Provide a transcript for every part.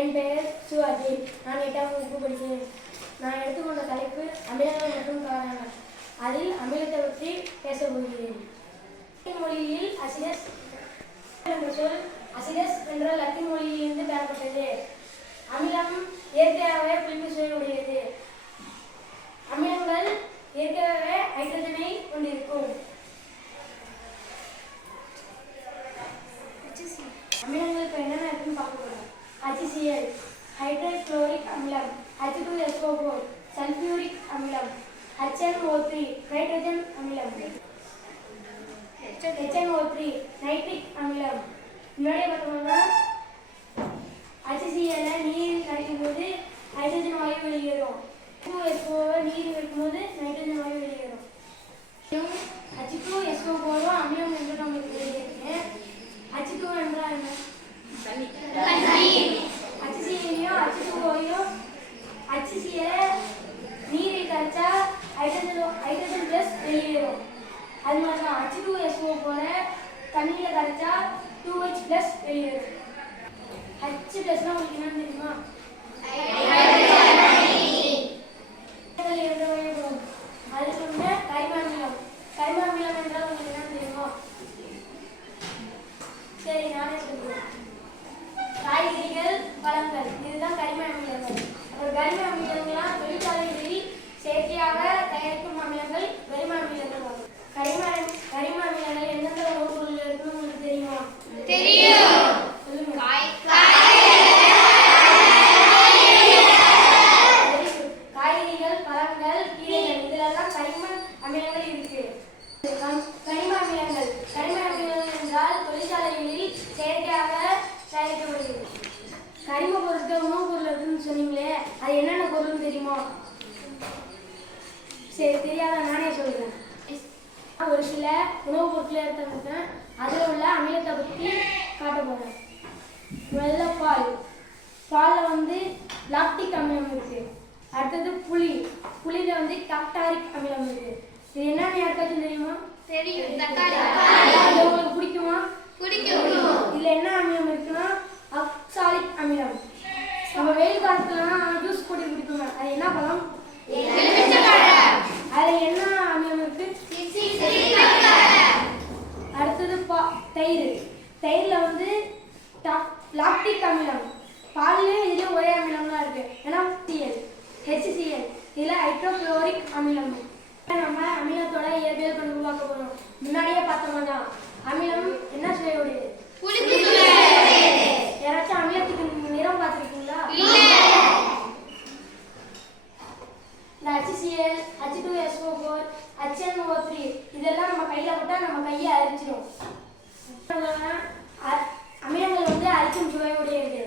என் பெயர் சிவாஜி. நான் 8ஆம் வகுப்பு படிக்கிறேன். நான் எடுத்துக்கொண்ட தலைப்பு அமிலங்கள் மற்றும் காரங்கள். அதில் அமிலத்தை பற்றி பேசப் போகிறேன். மொழியில் அசிடஸ் என்ற சொல் அசிடஸ் என்ற லத்தீன் மொழியிலிருந்து பெறப்பட்டது. அமிலம் இயற்கையாகவே புளிப்பு சுவை உடையது. அமிலங்கள் இயற்கையாகவே ஹைட்ரஜனை கொண்டிருக்கும். அமிலங்கள் இப்போ என்னென்ன இருக்குன்னு பார்க்க போகிறோம். HCl ஹைட்ரோகுளோரிக் அமிலம், H2SO4 சல்ஃபியூரிக் அமிலம், HNO3 நைட்ரஜன் அமிலம், HNO3 நைட்ரிக் அமிலம். முன்னாடியே பார்த்தோம்னா HCl நீரில் கரைக்கும் போது ஹைட்ரஜன் வாயு வெளியேறும். H2SO4 நீரில் வைக்கும்போது நைட்ரஜன் வாயு வெளியேறும். H2SO4 அமிலம் என்று நமக்கு தெரியும். H2 என்றால் என்ன? தண்ணி. HCl H2O HCl நீரில் கரைச்சா ஹைட்ரஜன் பிளஸ் வெளியேறும். அது மாதிரி தான் H2SO4 தண்ணியில் கரைச்சா 2H பிளஸ் வெளியேறும். H பிளஸ்னா உங்களுக்கு என்னன்னு தெரியுமா? அது சொன்ன கரிம அமிலம். கரிம அமிலம் என்றால் உங்களுக்கு என்னன்னு தெரியுமா? சரி, நானே சொல்லுவேன். காய்கறிகள், பழங்கள், இதுதான் கரிம அமிலங்கள். அப்புறம் கரிம அமிலங்கள்லாம் தொழிற்சாலைகளில் செயற்கையாக தயாரிக்கும் அமிலங்கள் கரிம அமிலங்கள் ஆகும். கரிம அமிலங்கள் எந்தெந்த உணவுப் பொருளில் இருக்குன்னு உங்களுக்கு தெரியுமா? தெரியும். சொல்லுங்க. காய்கறிகள், பழங்கள், கீரைகள், இதிலெல்லாம் கரிம அமிலங்கள் இருக்கு. கரிம அமிலங்கள் என்றால் தொழிற்சாலைகளில் செயற்கையாக தயாரிக்கப்படுகிறது. கரிம பொருட்கள் உணவுப் பொருள் இருக்குன்னு சொன்னீங்களே, அது என்னென்ன பொருள்னு தெரியுமா? சரி, தெரியாத நானே சொல்றேன். ஒரு சில உணவுப் பொருட்களை எடுத்துக்கிட்டேன். அதில் உள்ள அமிலத்தை பற்றி காட்ட போகிறேன். முதல்ல பாலில் லாக்டிக் அமிலம் இருக்கு. அடுத்தது புளியில் டாக்டாரிக் அமிலம் இருக்கு. இது என்னன்னு யாருக்காச்சும் தெரியுமா? தெரியும். உங்களுக்கு பிடிக்குமா? பிடிக்கும். இதில் என்ன அமிலம் இருக்குன்னா ஆக்சாலிக் அமிலம். நம்ம வெயில் காலத்துலலாம் ஜூஸ் போட்டு குடிக்கணும். அது என்ன பழம்? அதில் என்ன அமிலம் இருக்கு? அடுத்தது தயிரில் லாக்டிக் அமிலம். பாலிலே இதுலேயும் ஒரே அமிலம்லாம் இருக்கு. ஏன்னா HCl இதில் ஹைட்ரோகுளோரிக் அமிலம். நம்ம அமிலத்தோட இயற்பியல் பண்பு பார்க்க போகிறோம். முன்னாடியே பார்த்தோம்னா அமிலம் என்ன சுவையுடையது? யாராச்சும் அமிலத்துக்கு நிறம் பார்த்துருக்கீங்களா? இந்த HCl H2SO4 HNO3 இதெல்லாம் நம்ம கையில் போட்டால் நம்ம கையை அரிச்சிடும். அமிலங்கள் அரிக்கும் சுவையுடையது.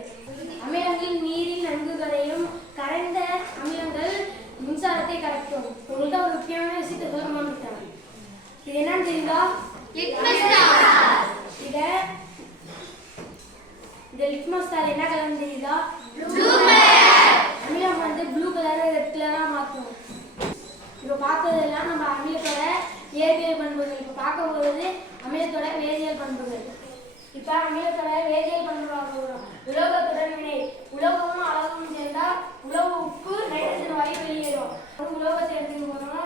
அமிலங்கள் நீரில் நன்கு கரையும். கரைந்த அமிலங்கள் மின்சாரத்தை கடத்தும். உங்களுக்கு ஒரு முக்கியமான விஷயத்தை சொல்ல மாட்டேன். இது என்னன்னு தெரியுதா? இந்த லிட்மஸ் தாள் என்ன கலர்னு தெரியுதா? அமிலம் ப்ளூ கலர், ரெட் கலராக மாற்றும். இப்போ பார்த்ததெல்லாம் நம்ம அமிலத்தோட இயற்பியல் பண்புகள். இப்போ பார்க்க போகிறது அமிலத்தோட வேதியியல் பண்புகள். இப்போ அமிலத்தோட வேதியியல் பண்பு பார்க்க போகிறோம். உலோகத்துடன் வினை. உலோகமும் அளவும் சேர்ந்தால் உலோக உப்பு நைட்ரஜன் வாயு வெளியேறும். உலோகத்தை எடுத்துன்னு போனோம்னா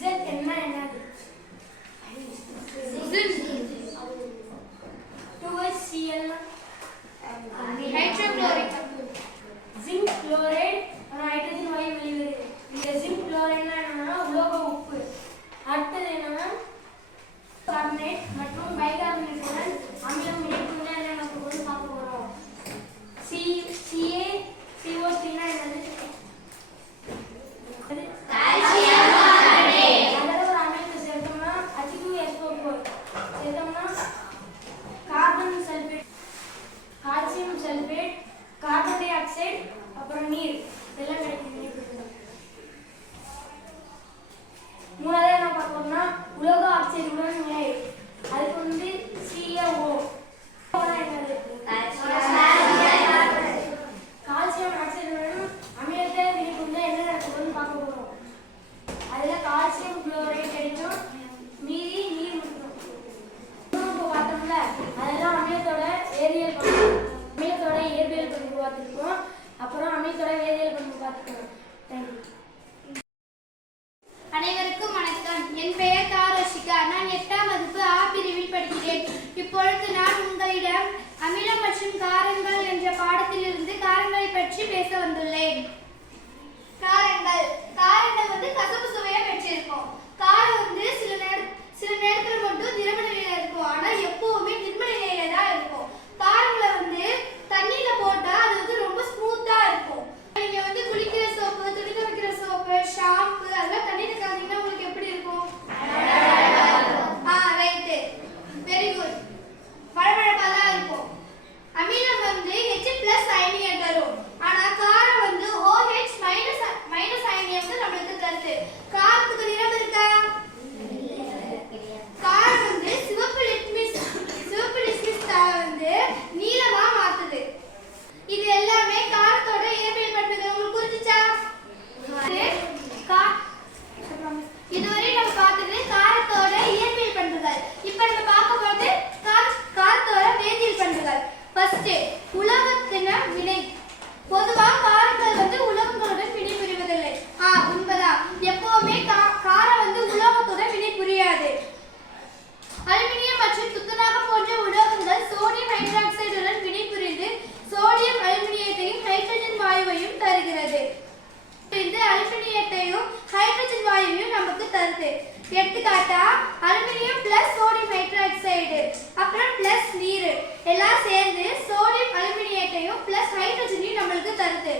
Z என்னது? 2HCl ஜிங்க் குளோரைடு ஹைட்ரஜன் வாயு வெளியேறுது. இந்த ஜிங்க் குளோரைடுனா என்னன்னா உலோக உப்பு. அடுத்தது என்னன்னா கார்பனேட் மற்றும் பைகார்பனேட்டுடன் அமிலம் இணைப்புனா என்னென்ன பொருள் பார்க்க போகிறோம். CaCO3னா என்னது? அதோட ஒரு அமிலத்தை சேர்த்தோம்னா H2SO4 சேர்த்தோம்னா carbon sulphate, calcium sulphate, carbon dioxide, அப்புறம் நீர் இதெல்லாம் கிடைக்குது. மூணாவது என்ன பார்க்கணும்னா உலோக ஆக்சைடுடன் வினை. அதுக்கு CaO என்னது? கால்சியம் ஆக்சைடுடன் அமிலத்தை வினைக்குள்ள என்ன நடக்குதுன்னு பார்க்க போகிறோம். அதில் கால்சியம் குளோரைடு கிடைக்கும். மீதி நீர் மட்டும். இப்போ பார்த்தோம்ல அதெல்லாம் அமிலத்தோட இயற்பியல் பண்பு பார்த்துருக்கோம். பார்த்துக்கலாம். தேங்க்யூ. அனைவருக்கும் வணக்கம். என் பெயர் தாரோஷிகா. நான் 8ஆம் வகுப்பு ஆ பிரிவில் படிக்கிறேன். இப்பொழுது நான் உங்களிடம் அமிலம் மற்றும் காரங்கள் என்ற பாடத்திலிருந்து காரங்களை பற்றி பேச வந்துள்ளேன். காரங்கள் வந்து கசப்பு சுவையை பெற்றிருக்கும். காரம் வந்து சில நேரத்தில் மட்டும் திரவ நிலையில இருக்கும், ஆனா எப்பவுமே திண்ம நிலையில தான் இருக்கும். காரங்களை வந்து தண்ணியில போட்டா அது வந்து ரொம்ப ஸ்மூத்தா இருக்கும். நீங்க வந்து குளிக்கிற சோப்பு, துணி துவைக்கிற சோப்பு, ஷாம்பு அதெல்லாம் தண்ணியில கலந்தீங்கன்னா உங்களுக்கு எப்படி இருக்கும்? ரைட்டு, வெரி குட், வழவழப்பா தான் இருக்கும். அமிலம் வந்து H+ அயனியை தரும், ஆனா காரம் வந்து OH- அயனியை வந்து நம்மளுக்கு தருது. காரத்துக்கு நிறம் இருக்கா? காரம் வந்து சிவப்பு லிட்மஸ் தாளை வந்து நீலமா மாத்துது. இது எல்லாமே காரத்தோட இயற்பியல் பண்புகள். உங்களுக்கு புரிஞ்சுச்சா? இதுவரை நம்ம பார்த்தது காரத்தோட இயற்பியல் பண்புகள். இப்போ நம்ம பார்க்க போறது காரத்தோட வேதியியல் பண்புகள். ஃபர்ஸ்ட், உலோகத்தின வினை. பொதுவா காரங்கள் வந்து உலோகங்களுடன் வினை புரிவதில்லை. உண்மைதான். எப்பவுமே காரம் வந்து உலோகத்துடன் வினை புரியாது. அலுமினியம் மற்றும் துத்தநாகம் போன்ற உலோகங்கள் சோடியம் ஹைட்ராக்சைடுடன் வினைபுரிந்து சோடியம் அலுமினியத்தையும் ஹைட்ரஜன் வாயுவையும் தருகிறது. இந்த அலுமினியத்தையும் ஹைட்ரஜன் வாயுவையும் நமக்கு தருது. எடுத்துக்காட்டா அலுமினியம் பிளஸ் சோடியம் ஹைட்ராக்சைடு அப்புறம் பிளஸ் நீர் எல்லாம் சேர்ந்து சோடியம் அலுமினியத்தையும் பிளஸ் ஹைட்ரஜனையும் நம்மளுக்கு தருது.